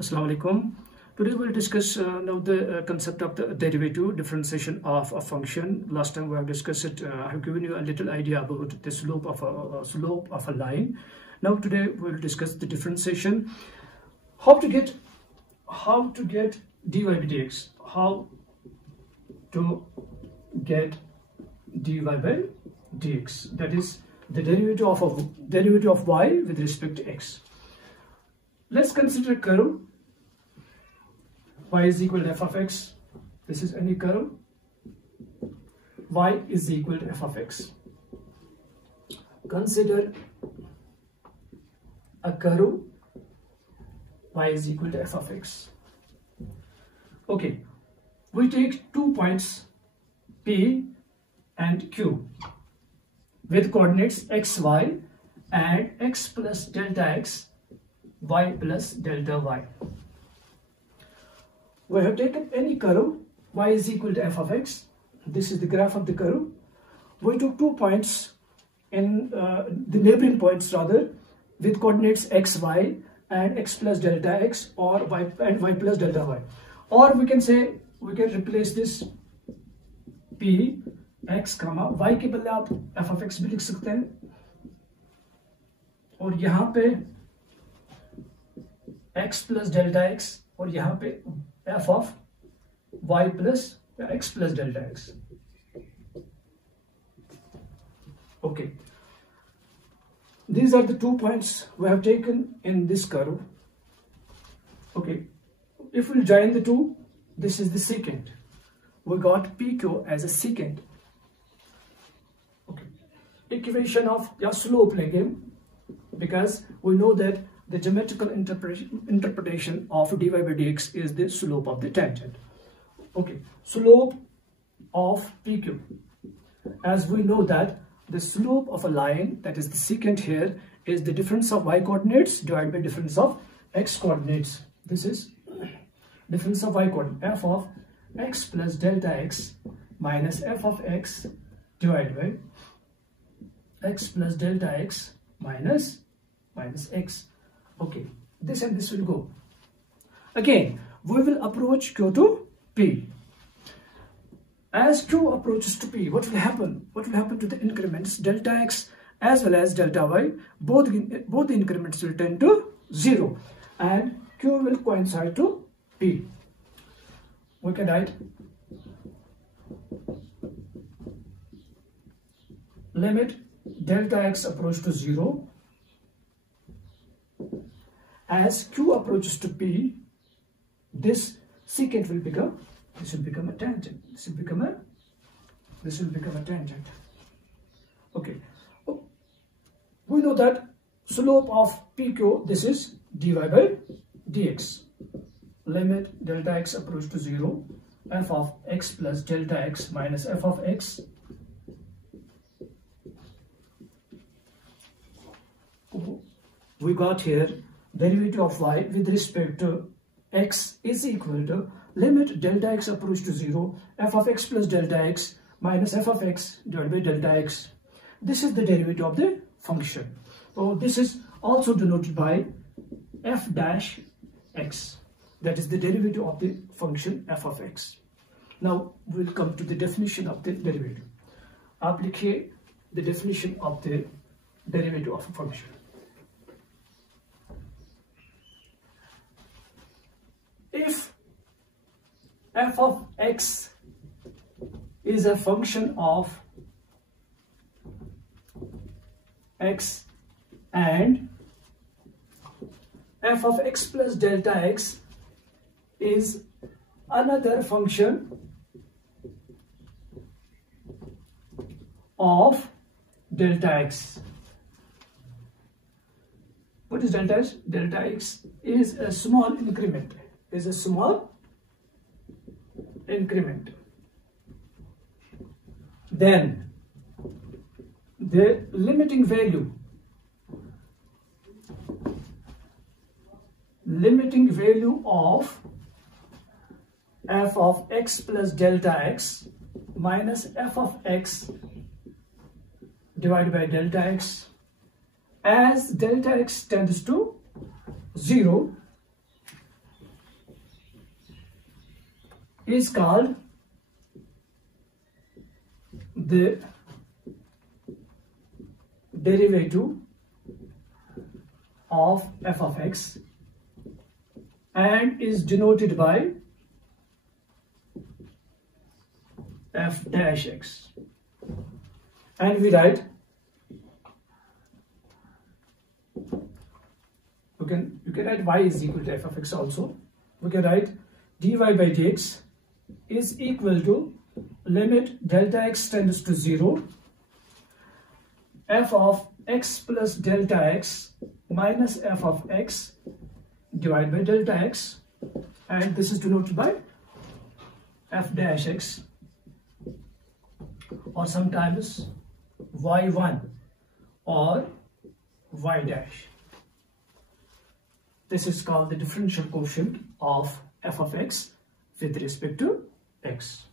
Assalamu alaikum. Today we'll discuss now the concept of the derivative differentiation of a function. Last time we have discussed it. I have given you a little idea about the slope of a line. Now today we'll discuss the differentiation. How to get dy by dx. How to get dy by dx. That is the derivative of y with respect to x. Let's consider a curve. Y is equal to f of x. This is any curve. Y is equal to f of x. Consider a curve. Y is equal to f of x. Okay. We take 2 points P and Q with coordinates x, y and x plus delta x, y plus delta y. We have taken any curve. Y is equal to f of x. This is the graph of the curve. We took 2 points in the neighboring points rather with coordinates x, y and x plus delta x or y and y plus delta y. Or we can say we can replace this p x comma y के बदले आप f of x भी लिख सकते हैं और यहाँ पे x plus delta x और यहाँ पे f of y plus x plus delta x. Okay, these are the 2 points we have taken in this curve. Okay, if we join the two, this is the secant. We got PQ as a secant. Okay, equation of slope लेंगे because we know that the geometrical interpretation of dy by dx is the slope of the tangent. Okay, slope of PQ. As we know that the slope of a line, that is the secant here, is the difference of y coordinates divided by difference of x coordinates. This is difference of y coordinate, f of x plus delta x minus f of x divided by x plus delta x minus x. Okay, this and this will go. Again, we will approach Q to P. As Q approaches to P, what will happen? What will happen to the increments delta x as well as delta y? Both the increments will tend to 0 and Q will coincide to P. We can write limit delta x approach to 0. As Q approaches to P, this secant will become, this will become a tangent. This will become a tangent. Okay. We know that slope of PQ, this is dy by dx. Limit delta x approach to 0, f of x plus delta x minus f of x. We got here derivative of y with respect to x is equal to limit delta x approach to 0, f of x plus delta x minus f of x divided by delta x. This is the derivative of the function. So this is also denoted by f dash x. That is the derivative of the function f of x. Now we'll come to the definition of the derivative. Apply the definition of the derivative of a function. If f of x is a function of x and f of x plus delta x is another function of delta x. What is delta x? Delta x is a small increment. Then the limiting value of f of x plus delta x minus f of x divided by delta x, as delta x tends to 0, is called the derivative of f of x and is denoted by f dash x, and we write, you can write y is equal to f of x also. We can write dy by dx is equal to limit delta x tends to 0 f of x plus delta x minus f of x divided by delta x, and this is denoted by f dash x, or sometimes y1 or y dash. This is called the differential quotient of f of x with respect to x.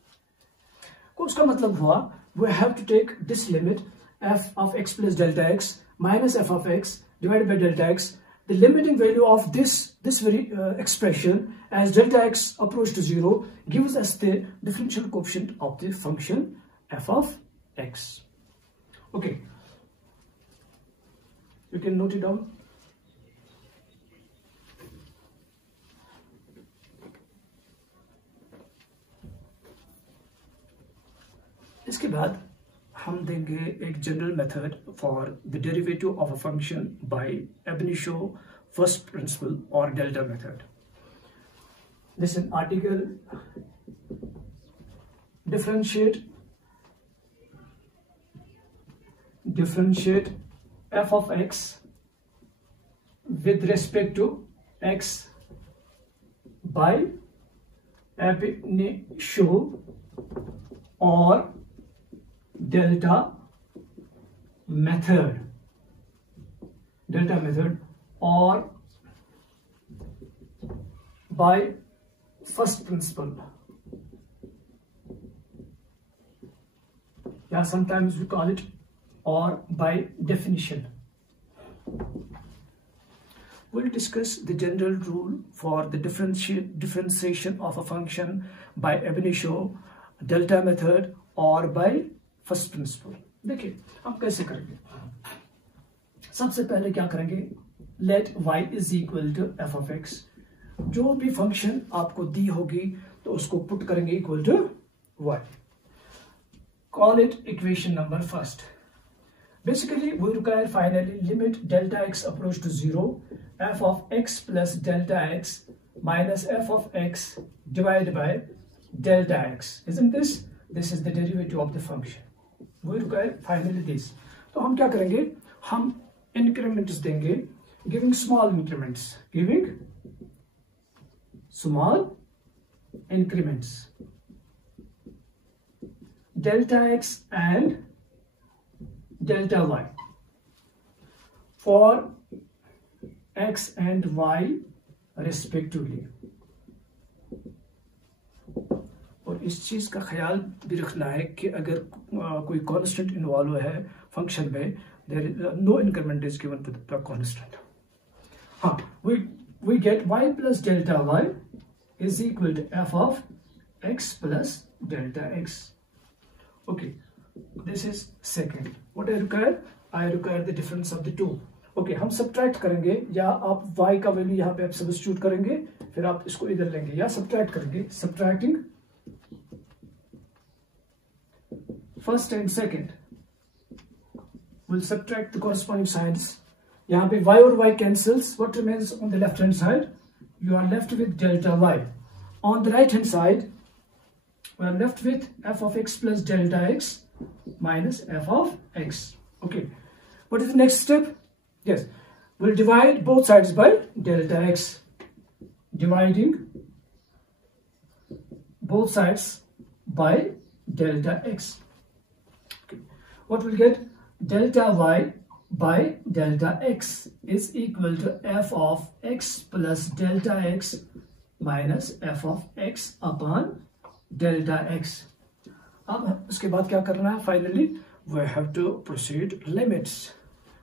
उसका मतलब हुआ, we have to take this limit f of x plus delta x minus f of x divided by delta x. The limiting value of this very expression as delta x approach to 0 gives us the differential coefficient of the function f of x. Okay, you can note it down. इसके बाद हम देंगे एक general method for the derivative of a function by ab initio first principle और delta method. This in article differentiate f of x with respect to x by Abinitio or delta method or by first principle, yeah, sometimes we call it or by definition. We'll discuss the general rule for the differentiation of a function by Abinitio, delta method or by first principle. देखिए हम कैसे करेंगे. सबसे पहले क्या करेंगे, let y is equal to f of x. जो भी फंक्शन आपको दी होगी तो उसको पुट करेंगे equal to y. Call it equation number first. Basically, we require finally limit delta x approach to 0, f of x plus delta x minus f of x divided by delta x. Isn't this? This is the derivative of the function. We require finally this. तो हम क्या करेंगे, हम increments देंगे, giving small increments, delta x and delta y for x and y respectively. और इस चीज का ख्याल भी रखना है कि अगर कोई कांस्टेंट इन्वॉल्व है फंक्शन में, there is no increment is given to the constant. हाँ, we get y plus delta y is equal to f of x plus delta x. Okay, this is second. What I require? I require the difference of the two. Okay, हम subtract करेंगे, या आप y का value यहाँ पे आप substitute करेंगे, फिर आप इसको इधर लेंगे या subtract करेंगे. Subtracting first and second, we'll subtract the corresponding sides. यहाँ पे y और y cancels. What remains on the left hand side? You are left with delta y. On the right hand side, we are left with f of x plus delta x minus f of x. Okay, what is the next step? Yes, we'll divide both sides by delta x. Dividing both sides by delta x. Okay. What we'll get? Delta y by delta x is equal to f of x plus delta x minus f of x upon delta x. अब उसके बाद क्या करना है? Finally, we have to proceed limits.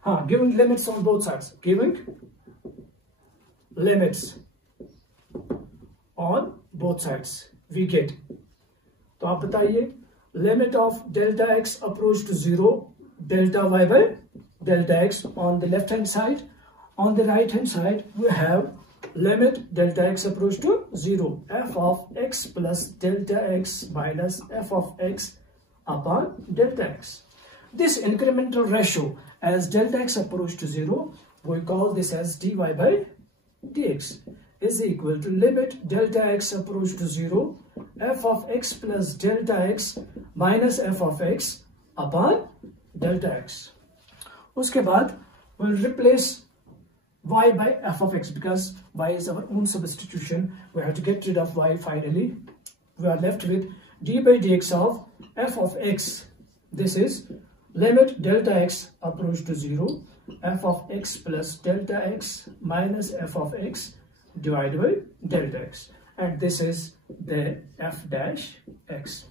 हाँ, giving limits on both sides. Giving limits on both sides. we get. तो आप बताइए, limit of delta x approach to 0, delta y by delta x on the left hand side. On the right hand side we have limit delta x approach to 0, f of x plus delta x minus f of x upon delta x. This incremental ratio as delta x approach to 0, we call this as dy by dx is equal to limit delta x approach to 0, f of x plus delta x minus f of x upon delta x. उसके बाद we'll replace y by f of x because y is our own substitution. We have to get rid of y finally. We are left with d by dx of f of x. This is limit delta x approach to 0, f of x plus delta x minus f of x divided by delta x. And this is the f dash x.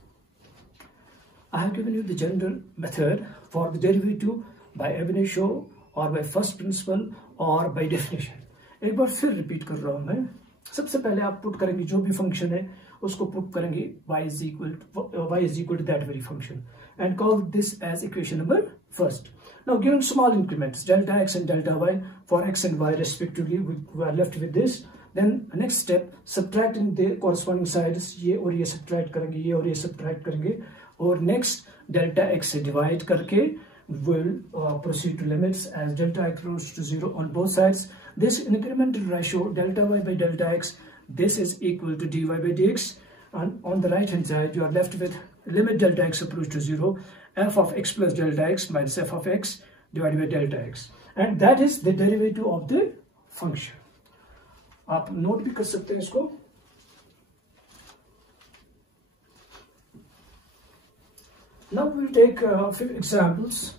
I have given you the general method for the derivative by Abinitio or by first principle और by definition. एक बार फिर repeat कर रहा हूं मैं. सबसे पहले आप पुट करेंगे जो भी फंक्शन है उसको पुट करेंगे y is equal to that very function and call this as equation number first. Now given small increments delta x and delta y for x and y respectively, we are left with this. Then next step, subtracting the corresponding sides, ये और ये subtract करेंगे, ये और ये subtract करेंगे और next delta x से divide करके will proceed to limits as delta x goes to 0 on both sides. This incremental ratio delta y by delta x, this is equal to dy by dx, and on the right hand side you are left with limit delta x approach to 0, f of x plus delta x minus f of x divided by delta x, and that is the derivative of the function. आप note भी कर सकते हैं इसको. Now we'll take a few examples.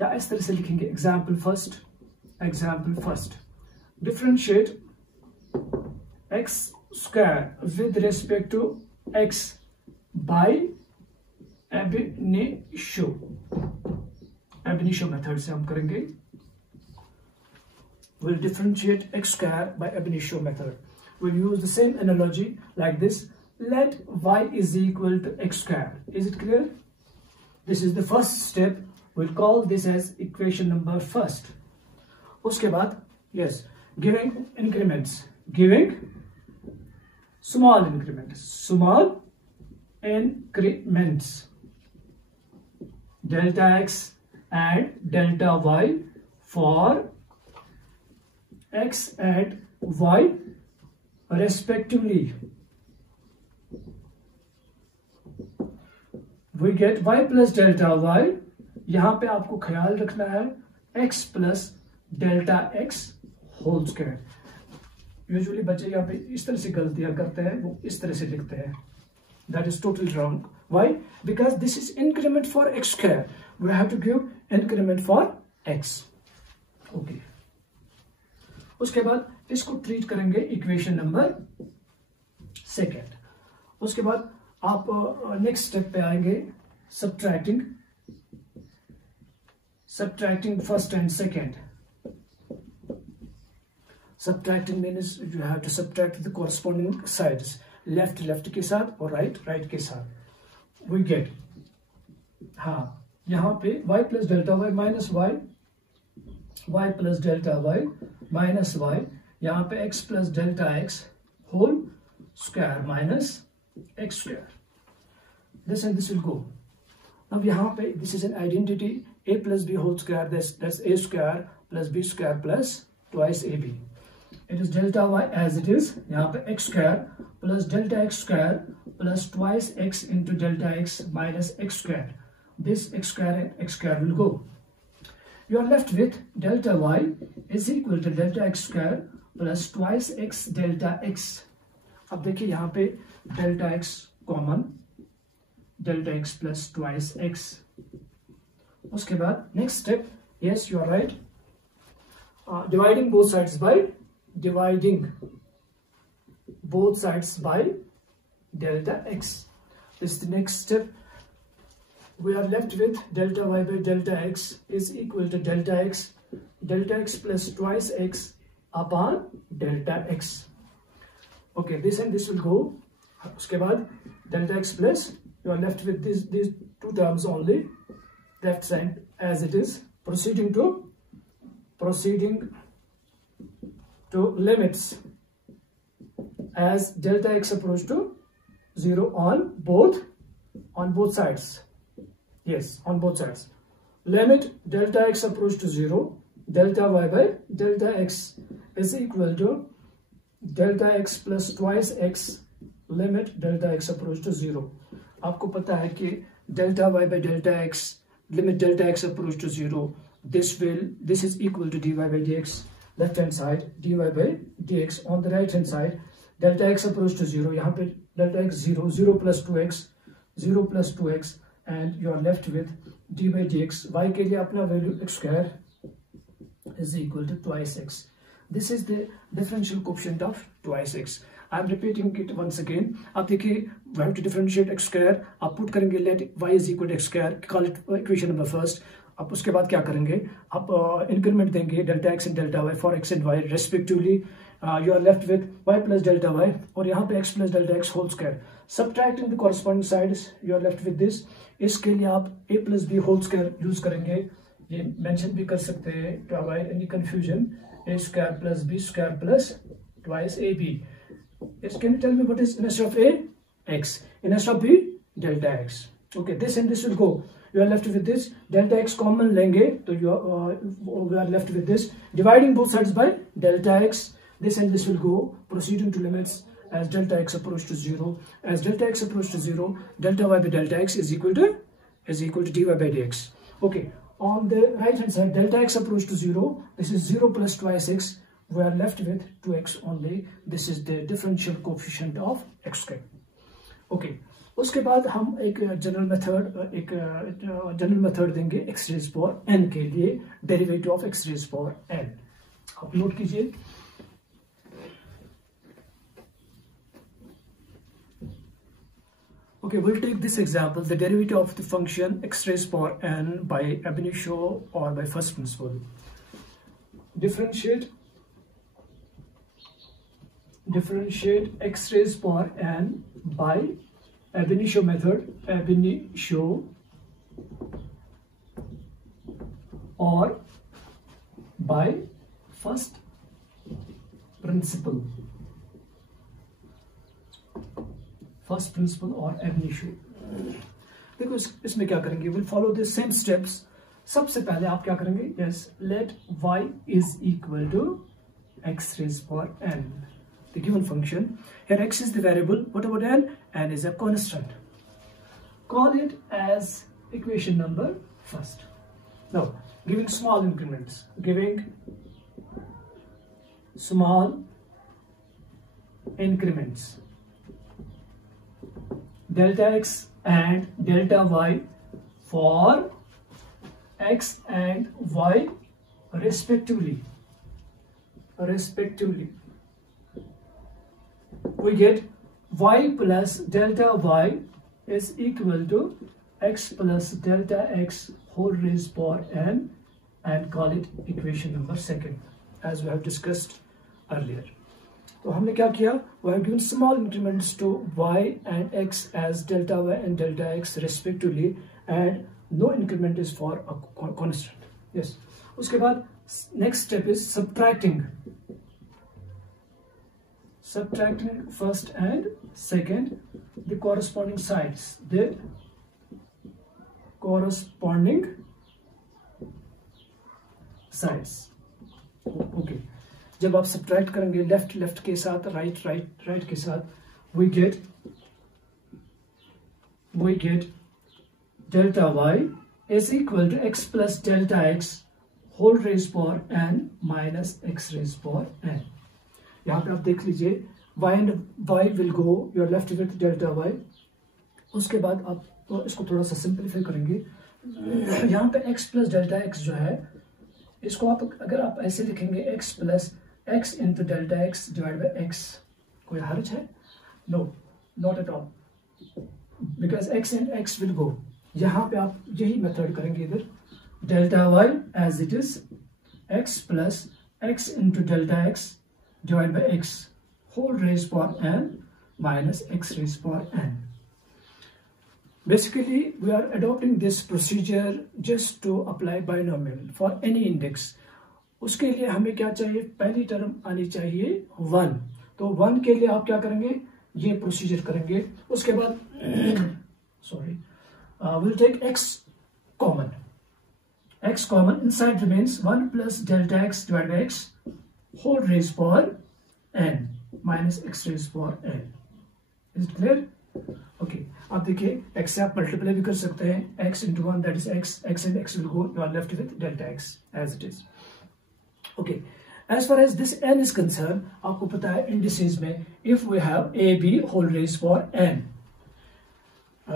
या इस तरह से लिखेंगे example first. Differentiate x square with respect to x by Abinitio method से हम करेंगे. We'll differentiate x square by Abinitio method. We'll use the same analogy like this. Let y is equal to x square. Is it clear? This is the first step. We'll call this as equation number first. उसके बाद yes, giving increments, giving small increments delta x and delta y for x and y respectively. We get y plus delta y. यहां पे आपको ख्याल रखना है x plus delta x whole square. Usually बच्चे यहाँ पे इस तरह से गलतियां करते हैं, वो इस तरह से लिखते हैं. That is totally wrong. Why? Because this is increment for x square. We have to give increment for x. Okay. उसके बाद इसको ट्रीट करेंगे इक्वेशन नंबर सेकेंड. उसके बाद आप नेक्स्ट स्टेप पे आएंगे, subtracting first and second. Subtracting means you have to subtract the corresponding sides. Left के साथ और right के साथ. We get यहाँ पे y plus delta y minus y plus delta y minus y, यहाँ पे x plus delta x whole square minus x square. This and this will go. Now यहाँ पे this is an identity, a plus b whole square, that's a square plus b square plus twice ab. It is delta y as it is. यहाँ पे x square plus delta x square plus twice x into delta x minus x square. This x square and x square will go. You are left with delta y is equal to delta x square plus twice x delta x. अब देखिए यहाँ पे delta x common, delta x plus twice x. उसके बाद next step, yes you are right, dividing both sides by delta x. This is the next step. We are left with delta y by delta x is equal to delta x plus twice x upon delta x. Okay, this and this will go. उसके बाद delta x plus, you are left with these two terms only, left side as it is, proceeding to limits as delta x approach to 0 on both sides. Yes, on both sides. Limit delta x approach to 0, delta y by delta x is equal to delta x plus twice x, limit delta x approach to 0. आपको पता है कि delta y by delta x, limit delta x approach to 0, this is equal to dy by dx. Left hand side dy by dx, on the right hand side delta x approach to 0, यहाँ पे delta x 0 plus 2x, and you are left with d by dx. Y के लिए अपना value x square is equal to twice x. This is the differential coefficient of twice x. I am repeating it once again. आप देखिए, we have to differentiate x square. आप put करेंगे let y is equal to x square, call it equation number first. आप उसके बाद क्या करेंगे, आप इंक्रीमेंट देंगे delta x and delta y for x and y respectively. You are left with y plus delta y, और यहाँ पे x plus delta x whole square. Subtracting the corresponding sides, you are left with this. इसके लिए आप a plus b whole square use करेंगे. ये mention भी कर सकते हैं to avoid any confusion. a square plus b square plus twice ab. Can you tell me what is instead of a? X. Instead of b? Delta x. Okay, this and this will go. You are left with this. Delta x common लेंगे तो we are left with this. Dividing both sides by delta x. This and this will go. Proceeding to limits as delta x approach to 0. As delta x approach to 0, delta y by delta x is equal to dy by dx. Okay. On the right hand side, delta x approach to 0. This is 0 plus twice x. We are left with 2x only. This is the differential coefficient of x square. Okay. उसके बाद हम एक general method देंगे x raise power n के लिए, derivative of x raise power n. आप note कीजिए. Okay, we'll take this example, the derivative of the function x raised power n by Abinitio or by first principle. Differentiate x raised power n by Abinitio method, or by first principle. First principle or Abinitio. देखो इसमें क्या करेंगे, we'll follow the same steps. सबसे पहले आप क्या करेंगे, yes, let y is equal to x raised power n, the given function. Here x is the variable. What about n? N is a constant. Call it as equation number first. Now, giving small increments, delta x and delta y for x and y respectively. We get y plus delta y is equal to x plus delta x whole raised power n, and call it equation number second, as we have discussed earlier. तो हमने क्या किया, we have given small increments to y and x as delta y and delta x respectively, and no increment is for a constant. Yes. उसके बाद next step is subtracting first and second, the corresponding sides. Okay. जब आप subtract करेंगे left के साथ right के साथ, we get delta y is equal to x plus delta x whole raised power n minus x raised power n. यहाँ पे आप देख लीजिए y and y will go, you are left with delta y. उसके बाद आप तो इसको थोड़ा सा सिंपलीफाई करेंगे. यहाँ पे x plus delta x जो है, इसको आप अगर आप ऐसे लिखेंगे x plus x into delta x divided by x, कोई हर्ज है? No, not at all. because x and x will go. यहाँ पे आप यही मेथड करेंगे इधर, delta y as it is x plus x into delta x divided by x whole raised power n minus x raised power n. Basically, we are adopting this procedure just to apply binomial for any index. उसके लिए हमें क्या चाहिए, पहली term आनी चाहिए 1. तो 1 के लिए आप क्या करेंगे, ये प्रोसीजर करेंगे. उसके बाद sorry we'll take x common. X common, inside remains 1 plus delta x divided by x whole raised power n minus x raised power n. Is it clear? Okay. अब देखिए x से आप मल्टीप्लाई भी कर सकते हैं, x into 1 that is x, x and x will go, you are left with delta x as it is. Okay. As far as this n is concerned, आपको पता है indices में if we have a b whole raised power n,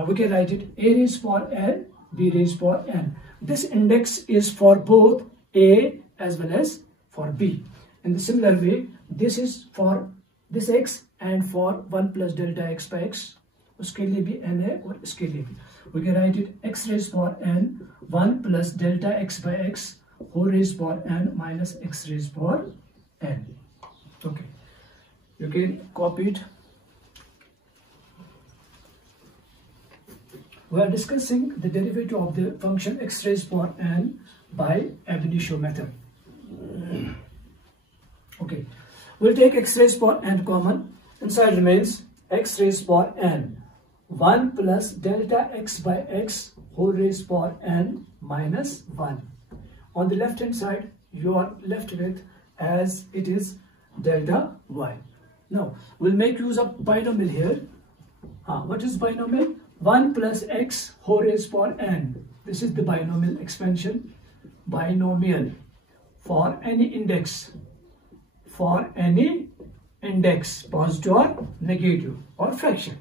we can write it a raised power n, b raised power n. This index is for both a as well as for b. In the similar way, this is for this x and for 1 plus delta x by x. उसके लिए भी n है और इसके लिए भी. We can write it x raised power n 1 plus delta x by x whole raised power n minus x raised power n. Okay. You can copy it. We are discussing the derivative of the function x raised power n by Abinitio method. Okay, we'll take x raised power n common. Inside remains x raised power n 1 plus delta x by x whole raised power n minus 1. On the left hand side, you are left with as it is delta y. Now, we'll make use of binomial here. What is binomial? 1 plus x whole raised power n. This is the binomial expansion. Binomial for any index. For any index, positive or negative or fraction.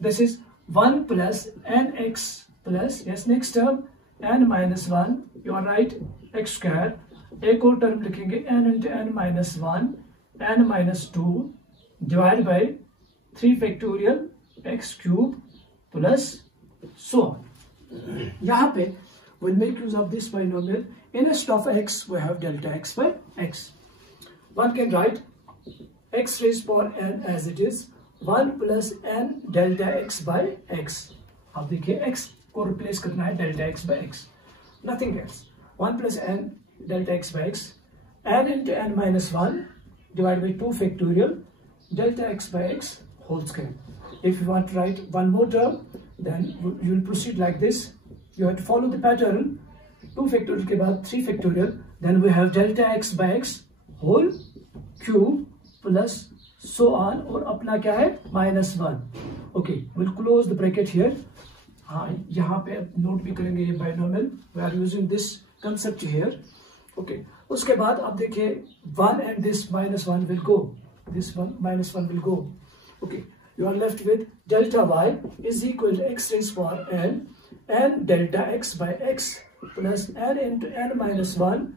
This is 1 plus nx plus, yes, next term n minus 1. You are right, x square. एक और term लिखेंगे n into n minus 1, n minus 2 divided by 3 factorial x cube plus so on. यहाँ पे we'll make use of this binomial. Instead of x, we have delta x by x. One can write x raised power n as it is 1 plus n delta x by x. अब देखिए x को replace करना है delta x by x. Nothing else. 1 plus n delta x by x. n into n minus 1 divided by 2 factorial delta x by x whole square. If you want to write one more term, then you will proceed like this. You have to follow the pattern. 2 factorial के बाद 3 factorial. Then we have delta x by x whole cube plus so on. और अपना क्या है? minus 1. Okay, we'll close the bracket here. हाँ, यहाँ पे note भी करेंगे ये binomial. We are using this concept here. Okay. उसके बाद आप देखिए 1 and this minus 1 will go. This one minus 1 will go. Okay. You are left with delta y is equal to x raised power n delta x by x plus n into n minus 1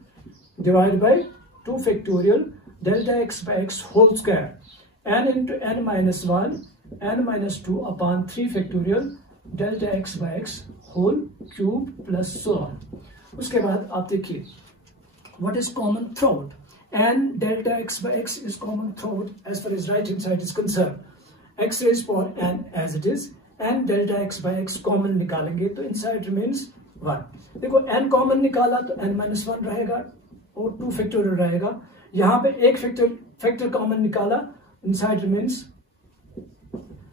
divided by 2 factorial delta x by x whole square n into n minus 1 n minus 2 upon 3 factorial delta x by x whole cube plus so on. उसके बाद आप देखिए what is common throughout, n delta x by x is common throughout as far as right hand side is concerned. x raised power n as it is, n delta x by x common निकालेंगे तो inside remains 1. देखो n common निकाला तो n minus 1 रहेगा और 2 factorial रहेगा. यहाँ पे एक factor common निकाला, inside remains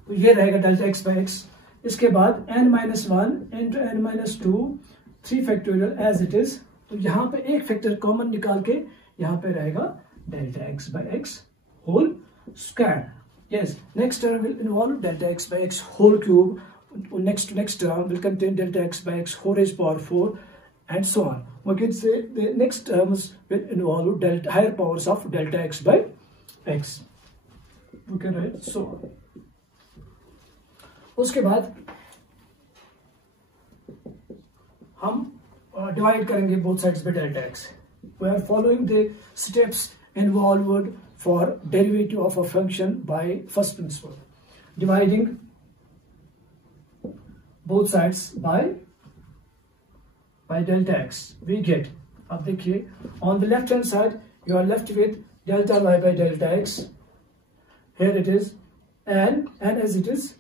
तो ये रहेगा delta x by x. इसके बाद n minus 1 into n minus 2 3 factorial as it is. तो यहाँ पे एक factor common निकाल के यहाँ पे रहेगा delta x by x whole square. Yes, next term will involve delta x by x whole cube. Next term will contain delta x by x whole raised power 4 and so on. We can say the next terms will involve higher powers of delta x by x. We can write so on. उसके बाद हम divide करेंगे both sides by delta x. We are following the steps involved for derivative of a function by first principle. Dividing both sides by delta x. We get, अब देखिए, on the left hand side you are left with delta y by delta x. Here it is and as it is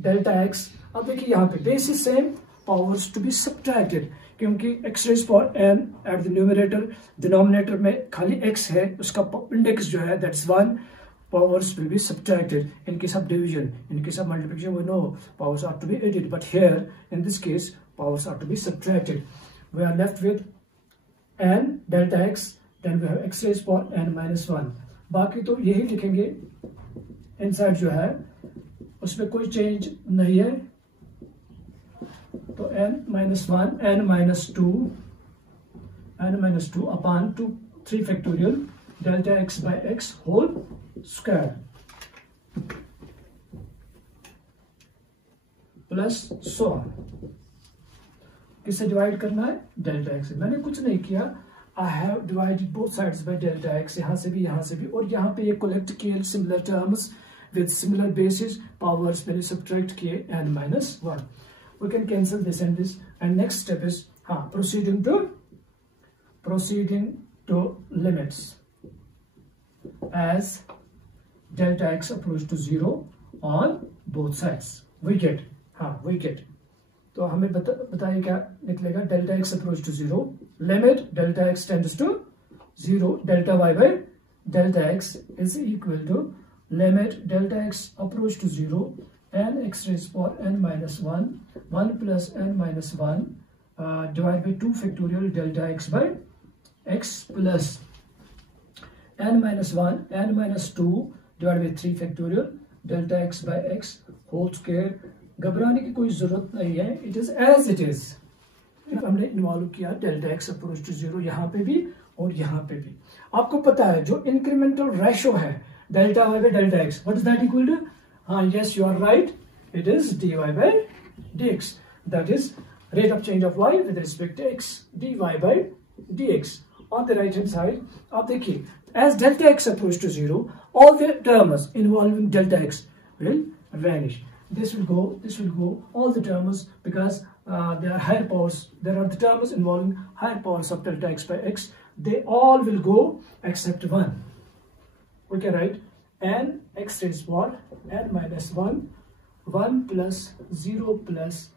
delta x. अब देखिए यहाँ पे base is same, powers to be subtracted, क्योंकि x raised power n at the numerator, denominator में खाली x है, उसका index जो है that's 1. Powers will be subtracted. In case of division, in case of multiplication, we know powers are to be added, but here in this case powers are to be subtracted. We are left with n delta x, then we have x raised power n minus 1. बाकी तो यही लिखेंगे. Inside जो है उसमें कोई change नहीं है, तो n minus 1, n minus 2 upon 3 factorial delta x by x whole square plus 100. किससे डिवाइड करना है? डेल्टा एक्स से. मैंने कुछ नहीं किया, I have divided both sides by delta x. यहाँ से भी और यहाँ पे ये कलेक्ट किए similar terms with similar basis. Powers मैंने सब्ट्रैक्ट किए n minus 1. We can cancel this and this, and next step is proceeding to limits as delta x approach to 0 on both sides. We get तो हमें बताइए क्या निकलेगा? Delta x approach to 0, limit delta x tends to 0, delta y by delta x is equal to limit delta x approach to 0 and x raised power n minus 1 plus n minus 1 divided by 2 factorial delta x by x plus n minus 1 n minus 2 divided by 3 factorial delta x by x whole square. घबराने की कोई जरूरत नहीं है, it is as it is. हमने involve किया delta x approach to 0 यहाँ पे भी और यहाँ पे भी. आपको पता है जो इंक्रीमेंटल रेशो है delta y by delta x, what is that equal to? हाँ, yes you are right, it is dy by dx. That is rate of change of y with respect to x, dy by dx. On the right hand side, आप देखिए, as delta x approach to 0, all the terms involving delta x will vanish. This will go, all the terms, because there are higher powers, there are the terms involving higher powers of delta x by x, they all will go except 1. We can write n x raised power n minus 1 plus 0 plus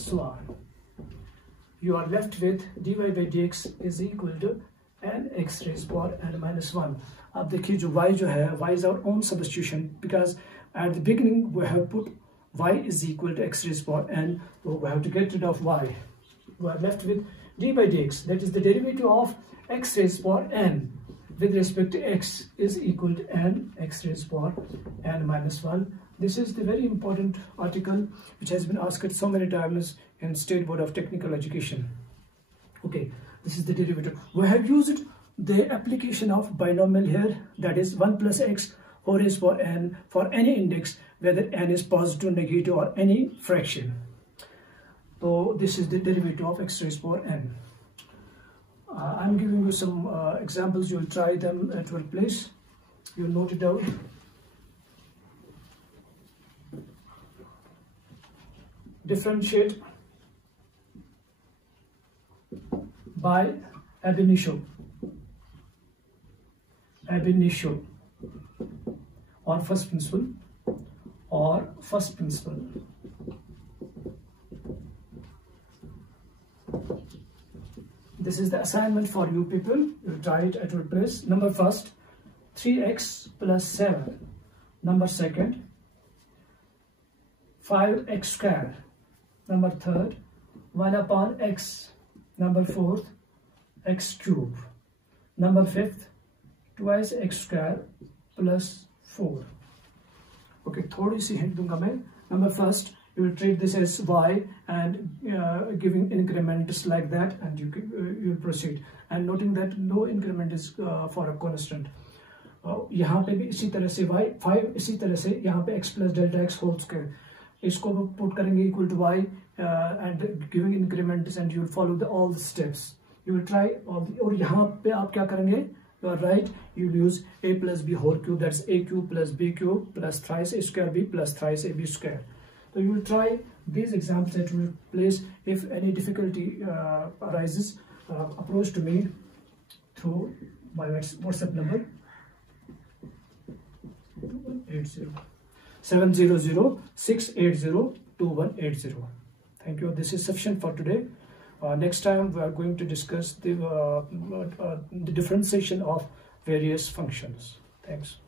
so on. You are left with dy by dx is equal to n x raised power n minus 1. अब देखिए जो y जो है, y is our own substitution, because at the beginning we have put y is equal to x raised power n, so we have to get rid of y. We are left with d by dx, that is the derivative of x raised power n with respect to x is equal to n x raised power n minus 1. This is the very important article which has been asked so many times in State Board of Technical Education. Okay, this is the derivative. We have used the application of binomial here, that is 1 plus x whole raised power n for any index, whether n is positive, negative or any fraction. So this is the derivative of x raised power n. I'm giving you some examples. You will try them at your place. You will note it down. Differentiate by Abinitio or first principle. This is the assignment for you people. You will try it at your place. Number first, 3x plus 7. Number second, 5x square. Number third, 1 upon x. Number fourth, x cube. Number fifth, twice x square plus 4. Okay, थोड़ी सी hint दूंगा मैं. Number first, you will treat this as y and giving increments like that, and you will proceed. And noting that no increment is for a constant. यहाँ पे भी इसी तरह से y, 5 इसी तरह से यहाँ पे x plus delta x whole square. इसको पुट करेंगे equal to y and giving increments, and you will follow all the steps. You will try all the, और यहाँ पे आप क्या करेंगे? You are right. You will use a plus b whole cube. That's a cube plus b cube plus thrice a square b plus thrice a b square. So you will try these exams that will place. If any difficulty arises, approach to me through my WhatsApp number 700-680-2180. Thank you. This is sufficient for today. Next time we are going to discuss the differentiation of various functions. Thanks.